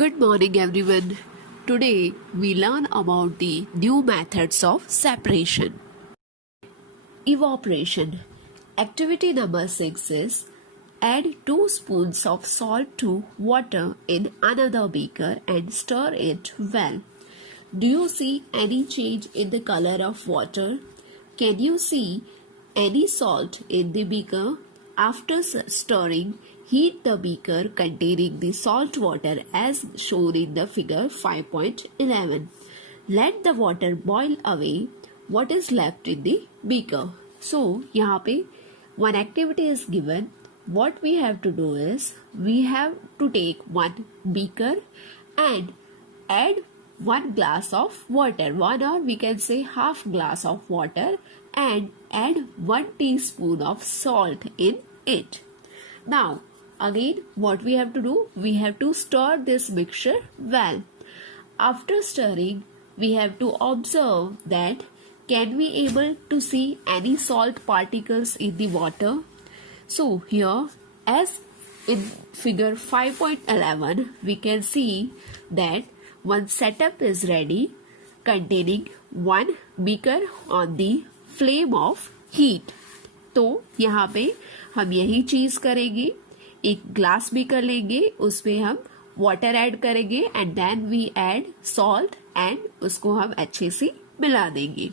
Good morning, everyone. Today we learn about the new methods of separation. Evaporation. Activity number 6 is add 2 spoons of salt to water in another beaker and stir it well. Do you see any change in the color of water? Can you see any salt in the beaker? After stirring, heat the beaker containing the salt water as shown in the figure 5.11. Let the water boil away what is left in the beaker. So, यहाँ पे one activity is given. What we have to do is we have to take one beaker and add 1 glass of water, 1 or we can say half glass of water, and add 1 teaspoon of salt in it. Now again what we have to do, we have to stir this mixture well. After stirring, we have to observe that can we able to see any salt particles in the water. So here, as in figure 5.11, we can see that one setup is ready containing 1 beaker on the flame of heat. तो यहाँ पे हम यही चीज करेंगे, एक glass beaker लेंगे, उसमें हम वाटर ऐड करेंगे and then we add salt and उसको हम अच्छे से मिला देंगे.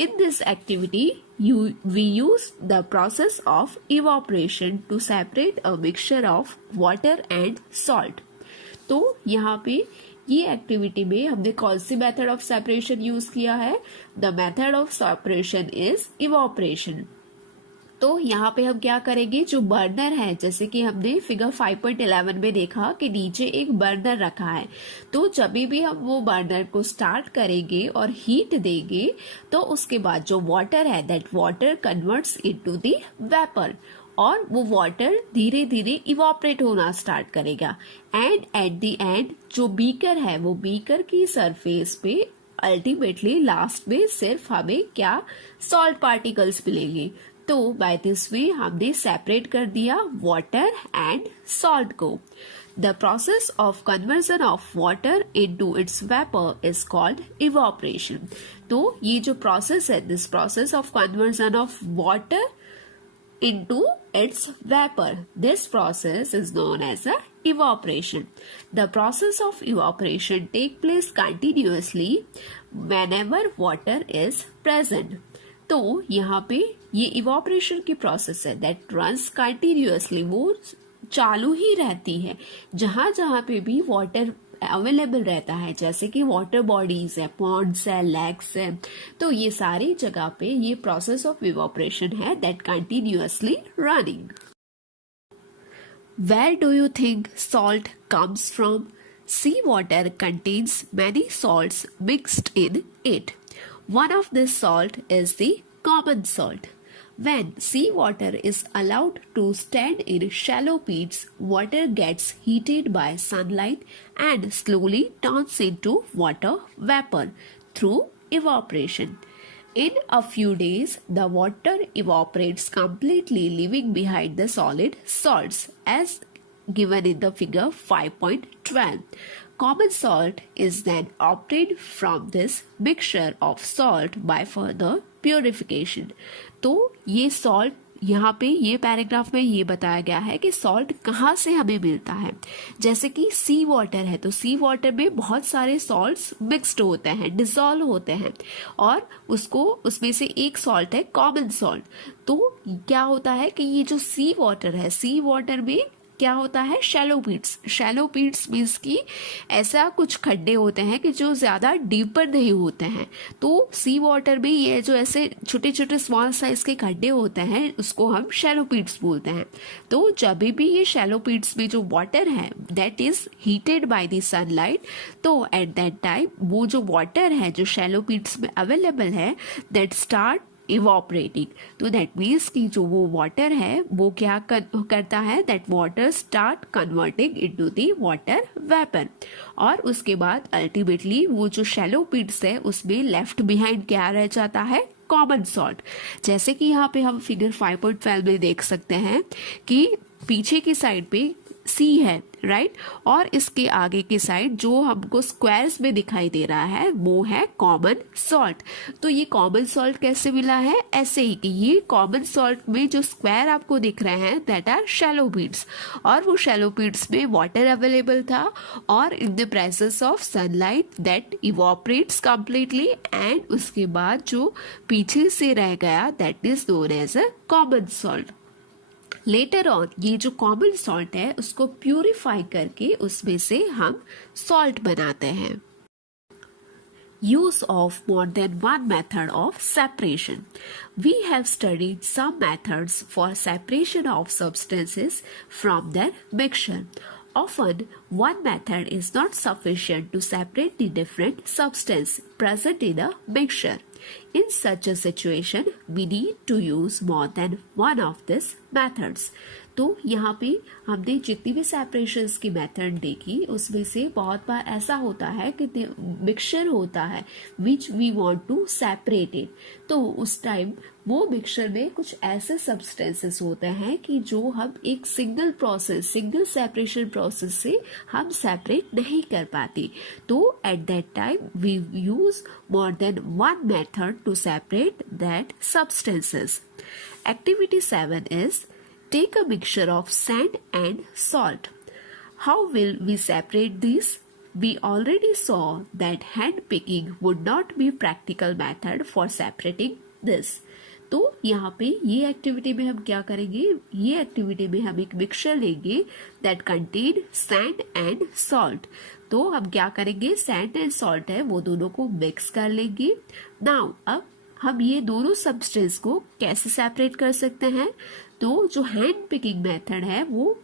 In this activity, we use the process of evaporation to separate a mixture of water and salt. तो यहाँ पे ये एक्टिविटी में हमने कौन सी मेथड ऑफ सेपरेशन यूज किया है? The method of separation is evaporation. तो यहाँ पे हम क्या करेंगे, जो बर्नर है, जैसे कि हमने फिगर 5.11 में देखा कि नीचे एक बर्नर रखा है, तो जब भी हम वो बर्नर को स्टार्ट करेंगे और हीट देंगे तो उसके बाद जो वाटर है that water converts into the vapour और वो वाटर धीरे धीरे इवोपरेट होना स्टार्ट करेगा एंड एट द एंड जो बीकर है वो बीकर की सरफेस पे अल्टीमेटली लास्ट में सिर्फ हमें क्या सॉल्ट पार्टिकल्स मिलेंगे. तो बाय दिस वे हमने सेपरेट कर दिया वाटर एंड सॉल्ट को. The process of conversion of water into its vapour is called evaporation. तो ये जो प्रोसेस है, this process of conversion of water into its vapor, this process is known as a evaporation. The process of evaporation take place continuously whenever water is present. तो यहाँ पे ये evaporation की process है that runs continuously, वो चालू ही रहती है जहां जहां पे भी वाटर अवेलेबल रहता है, जैसे कि वाटर बॉडीज है, पॉन्ड्स है, लेक्स है, तो ये सारी जगह पे ये प्रोसेस ऑफ इवोपरेशन है that continuously running. Where do you think salt comes from? Sea water contains many salts mixed in it. One of this salt is the common salt. When seawater is allowed to stand in shallow pits, water gets heated by sunlight and slowly turns into water vapor through evaporation. In a few days, the water evaporates completely, leaving behind the solid salts, as given in the figure 5.12. Common salt is then obtained from this mixture of salt by further purification. तो ये salt यहाँ पे ये paragraph में ये बताया गया है कि सॉल्ट कहाँ से हमें मिलता है. जैसे कि सी वाटर है तो सी वाटर में बहुत सारे सॉल्ट्स मिक्स्ड होते हैं, डिसॉल्व होते हैं और उसको उसमें से एक सॉल्ट है कॉमन सॉल्ट. तो क्या होता है कि ये जो सी वाटर है, सी वाटर में क्या होता है, shallow Pitt's. Shallow Pitt's means कि ऐसा कुछ खड्डे होते हैं कि जो ज्यादा डीपर नहीं होते हैं. तो सी वाटर में ये जो ऐसे छोटे छोटे स्मॉल साइज के खड्डे होते हैं उसको हम शैलो पीट्स बोलते हैं. तो जब भी ये शैलो पीट्स में जो वाटर है that is heated by the sunlight, तो एट दैट टाइम वो जो वाटर है जो शैलो पीट्स में अवेलेबल है दैट स्टार्ट इवोपरेटिंग. तो दैट मीन्स कि जो वो वाटर है वो क्या करता है, that water start converting into the water vapour और उसके बाद अल्टीमेटली वो जो शैलो पिट्स है उसमें लेफ्ट बिहाइंड क्या रह जाता है, कॉमन सॉल्ट. जैसे कि यहाँ पे हम फिगर 5.12 में देख सकते हैं कि पीछे की साइड पे सी है, राइट। और इसके आगे की साइड जो हमको स्क्वायर्स में दिखाई दे रहा है वो है कॉमन सॉल्ट। तो ये कॉमन सॉल्ट कैसे मिला है, ऐसे ही कि ये कॉमन सॉल्ट में जो स्क्वायर आपको दिख रहे हैं दैट आर शैलो पीड्स, और वो शैलो पीड्स में वाटर अवेलेबल था, और in the presence of sunlight that evaporates completely, and उसके बाद जो पीछे से रह गया that is known as a common salt. Later on ये जो कॉमन सॉल्ट है उसको प्यूरिफाई करके उसमें से हम सॉल्ट बनाते हैं। Use of more than one method of separation. We have studied some methods for separation of substances from their mixture. Often, one method is not sufficient to separate the different substance present in a mixture. In such a situation, we need to use more than one of these methods. तो यहाँ पे हमने जितनी भी separations की method देखी उसमें से बहुत बार ऐसा होता है कि मिक्सचर होता है which we want to separate it, तो उस टाइम वो मिक्सचर में कुछ ऐसे सब्सटेंसेस होते हैं कि जो हम एक सिंगल सेपरेशन प्रोसेस से हम सेपरेट नहीं कर पाते। तो at that time we use more than one method to separate that substances. Activity 7 is take a mixture of sand and salt. How will we separate these? We already saw that hand picking would not be practical method for separating this. तो यहाँ पे ये activity में हम क्या करेंगे, ये activity में हम एक मिक्सचर लेंगे that contain sand and salt. तो हम क्या करेंगे, सैंड एंड सॉल्ट है वो दोनों को मिक्स कर लेंगे। नाउ अब हम ये दोनों सब्सटेंस को कैसे सेपरेट कर सकते हैं, तो जो हैंड पिकिंग मेथड है वो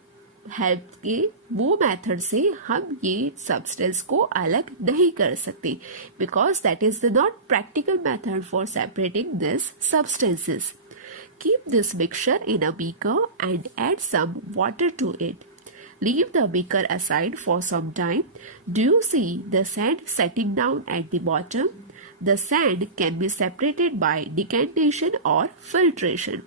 हेल्प के वो मेथड से हम ये सब्सटेंस को अलग नहीं कर सकते, because that is the not practical method for separating this substances. Keep this mixture in a beaker and add some water to it. Leave the beaker aside for some time. Do you see the sand setting down at the bottom? The sand can be separated by decantation or filtration.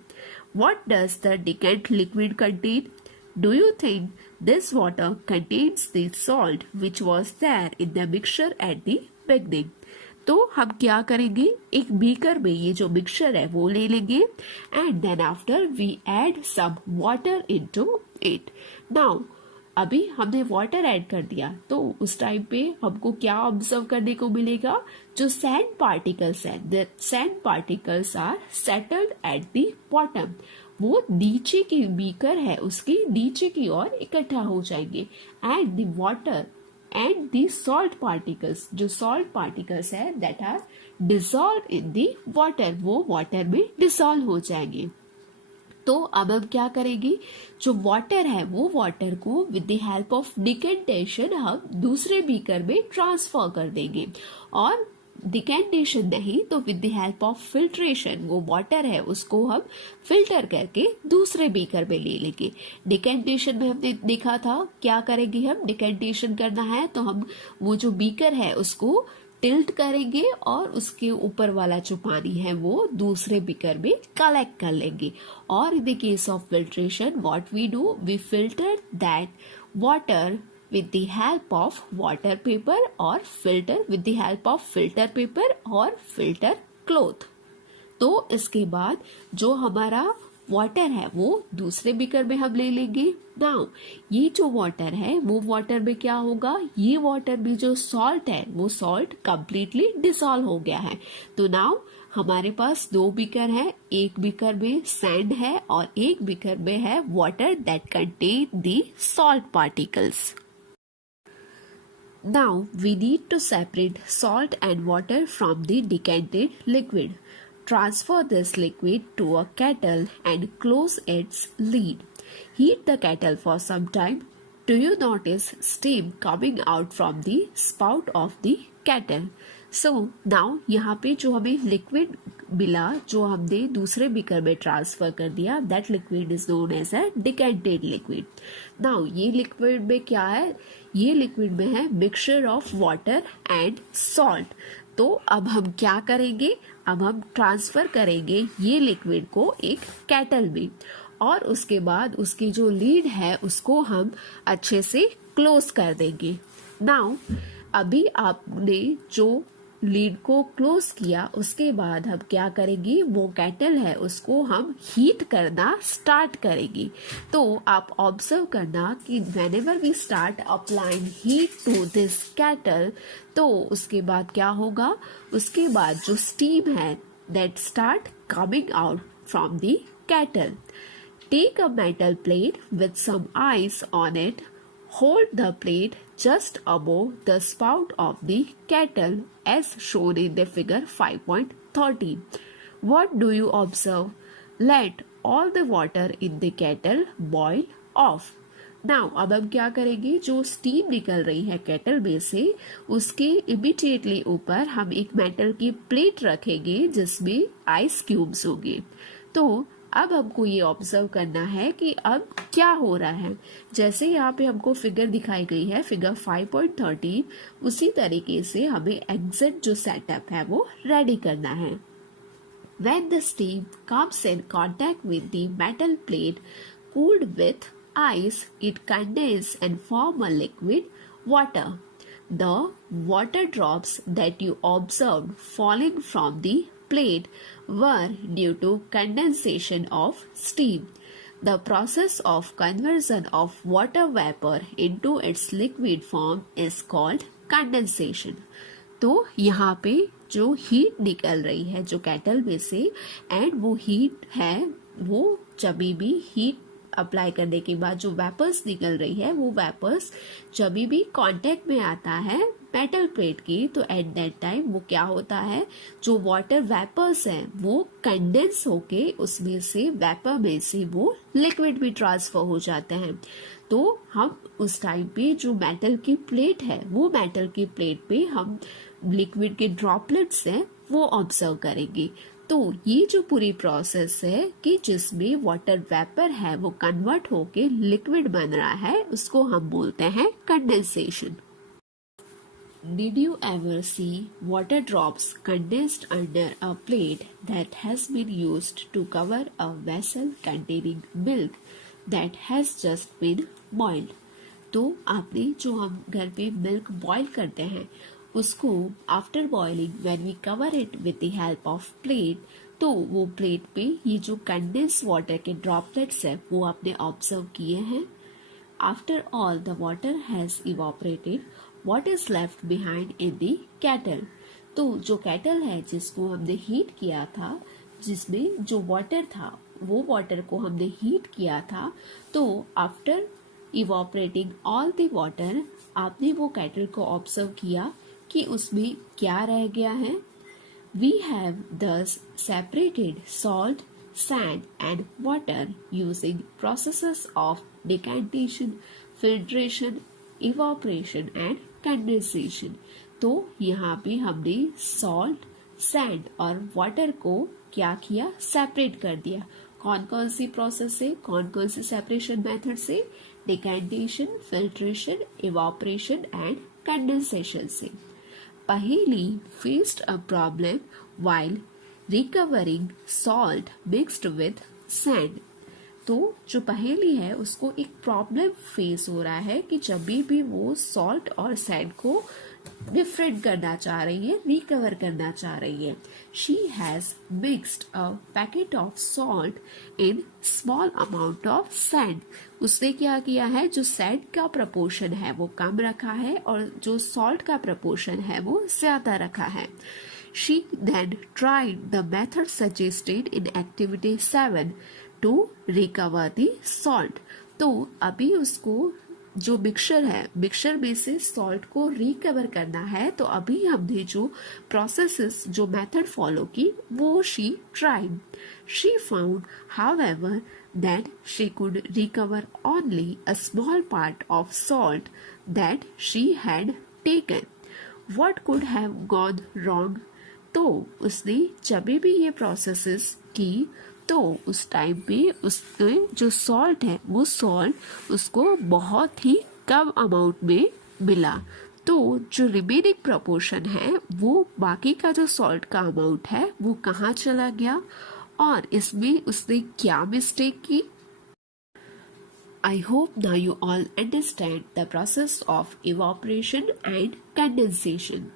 What does the decant liquid contain? Do you think this water contains the salt which was there in the mixture at the beginning? तो हम क्या करेंगे, एक beaker में ये जो mixture है वो ले लेंगे and then after we add some water into it. Now अभी हमने वाटर ऐड कर दिया तो उस टाइम पे हमको क्या ऑब्जर्व करने को मिलेगा, जो सैंड पार्टिकल्स है the sand particles are settled at the bottom, वो नीचे की बीकर है उसकी नीचे की ओर इकट्ठा हो जाएंगे and the water and the salt particles, जो सॉल्ट पार्टिकल्स है that are dissolve in the water, वो वाटर में डिसॉल्व हो जाएंगे। तो अब हम क्या करेंगे, जो वाटर है वो वाटर को with the help of decantation हम दूसरे बीकर में ट्रांसफर कर देंगे, और डिकेंटेशन नहीं तो with the help of filtration वो वाटर है उसको हम फिल्टर करके दूसरे बीकर में ले लेंगे। डिकेंटेशन में हमने देखा था क्या करेंगे, हम डिकेंटेशन करना है तो हम वो जो बीकर है उसको टिल्ट करेंगे और उसके ऊपर वाला जो पानी है वो दूसरे बीकर में कलेक्ट कर लेंगे। और in the case of filtration what we do, we filter that water with the help of water paper or filter with the help of filter paper or filter cloth। तो इसके बाद जो हमारा water है वो दूसरे बीकर में हम ले लेंगे। नाउ ये जो वाटर है वो वाटर में क्या होगा, ये वाटर में जो सॉल्ट है वो सॉल्ट कंप्लीटली डिसॉल्व हो गया है। तो नाउ हमारे पास दो बीकर है, एक बीकर में सैंड है और एक बीकर में है water that contain the salt particles. Now we need to separate salt and water from the decanted liquid. Transfer this liquid to a kettle and close its lid. Heat the kettle for some time. Do you notice steam coming out from the spout of the kettle? So now यहाँ पे जो हमें liquid मिला जो हमने दूसरे beaker में transfer कर दिया that liquid is known as a decanted liquid. Now ये लिक्विड में क्या है, ये लिक्विड में है mixture of water and salt. तो अब हम क्या करेंगे, अब हम ट्रांसफर करेंगे ये लिक्विड को एक केटल में और उसके बाद उसकी जो लीड है उसको हम अच्छे से क्लोज कर देंगे। नाउ अभी आपने जो लीड को क्लोज किया, उसके बाद हम क्या करेंगे, वो केटल है उसको हम हीट करना स्टार्ट करेंगे। तो आप ऑब्जर्व करना कि whenever we start applying heat to this kettle, तो उसके बाद क्या होगा, उसके बाद जो स्टीम है that start coming out from the kettle. Take a metal plate with some ice on it, hold the plate just above the spout of the kettle as shown in the figure 5.13. What do you observe? Let all the water in the kettle boil off. Now अब हम क्या करेंगे, जो steam निकल रही है kettle में से उसके इमीडिएटली ऊपर हम एक मेटल की प्लेट रखेंगे जिसमें आइस क्यूब्स होंगे। तो अब हमको ये ऑब्जर्व करना है कि अब क्या हो रहा है। जैसे यहाँ पे हमको फिगर दिखाई गई है, फिगर 5.13, उसी तरीके से हमें एग्जैक्ट जो सेटअप है वो रेडी करना है। When the steam comes in contact with the metal plate cooled with ice, it condenses and form a liquid water. The water drops that you observed falling from the plate were due to condensation of steam. The process of conversion of water vapor into its liquid form is called condensation. तो यहाँ पे जो heat निकल रही है जो kettle में से, एंड वो हीट है वो जब भी हीट अप्लाई करने के बाद जो वेपर्स निकल रही है वो वेपर्स जब भी कांटेक्ट में आता है मेटल प्लेट की, तो एट दैट टाइम वो क्या होता है, जो वाटर वेपर्स हैं वो कंडेंस होके उसमें से वेपर में से वो लिक्विड में ट्रांसफर हो जाते हैं। तो हम उस टाइम पे जो मेटल की प्लेट है वो मेटल की प्लेट पे हम लिक्विड के ड्रॉपलेट्स हैं वो ऑब्जर्व करेंगे। तो ये जो पूरी प्रोसेस है कि जिसमें वाटर वेपर है वो कन्वर्ट होके लिक्विड बन रहा है, उसको हम बोलते हैं condensation. Did you ever see water drops condensed under a plate that has been used to cover a vessel containing milk that has just been boiled? तो आपने जो हम घर पे मिल्क बॉईल करते हैं उसको after boiling when we cover it with the help of plate, तो वो प्लेट पे ये जो कंडेंस वाटर के ड्रॉपलेट्स है वो आपने ऑब्जर्व किए हैं। After all the water has evaporated, what is left behind in the kettle? तो जो केटल है जिसको हमने हीट किया था, जिसमें जो वाटर था वो वाटर को हमने हीट किया था, तो after evaporating all the water आपने वो केटल को ऑब्जर्व किया कि उसमें क्या रह गया है। We have thus separated salt, sand and water using processes of decantation, filtration, evaporation and condensation. तो यहाँ पे हमने सॉल्ट, सैंड और वाटर को क्या किया, सेपरेट कर दिया। कौन कौन सी प्रोसेस से, कौन कौन सी सेपरेशन मेथड से, decantation, filtration, evaporation and condensation से। पहेली faced a problem while recovering salt mixed with sand. तो जो पहेली है उसको एक प्रॉब्लम फेस हो रहा है कि जब भी वो सॉल्ट और सैंड को डिफरेंट करना चाह रही है, रिकवर करना चाह रही है। She has mixed a packet of salt in small amount of sand. उसने क्या किया है, जो सैंड का प्रपोर्शन है वो कम रखा है और जो सॉल्ट का प्रपोर्शन है वो ज्यादा रखा है। She then tried the method suggested in activity 7 to recover the salt. तो अभी उसको जो मिक्सचर है, मिक्सचर में से सॉल्ट को रिकवर करना है, तो अभी हमने जो प्रोसेसेस, जो मेथड फॉलो की वो she tried. She found however that she could recover only a small part of salt that she had taken. What could have gone wrong? तो उसने जब भी ये प्रोसेसेस की तो उस टाइम पे उसने जो सॉल्ट है वो सॉल्ट उसको बहुत ही कम अमाउंट में मिला। तो जो रिमेनिंग प्रपोर्शन है वो बाकी का जो सॉल्ट का अमाउंट है वो कहाँ चला गया और इसमें उसने क्या मिस्टेक की। I hope now you all understand the process of evaporation and condensation.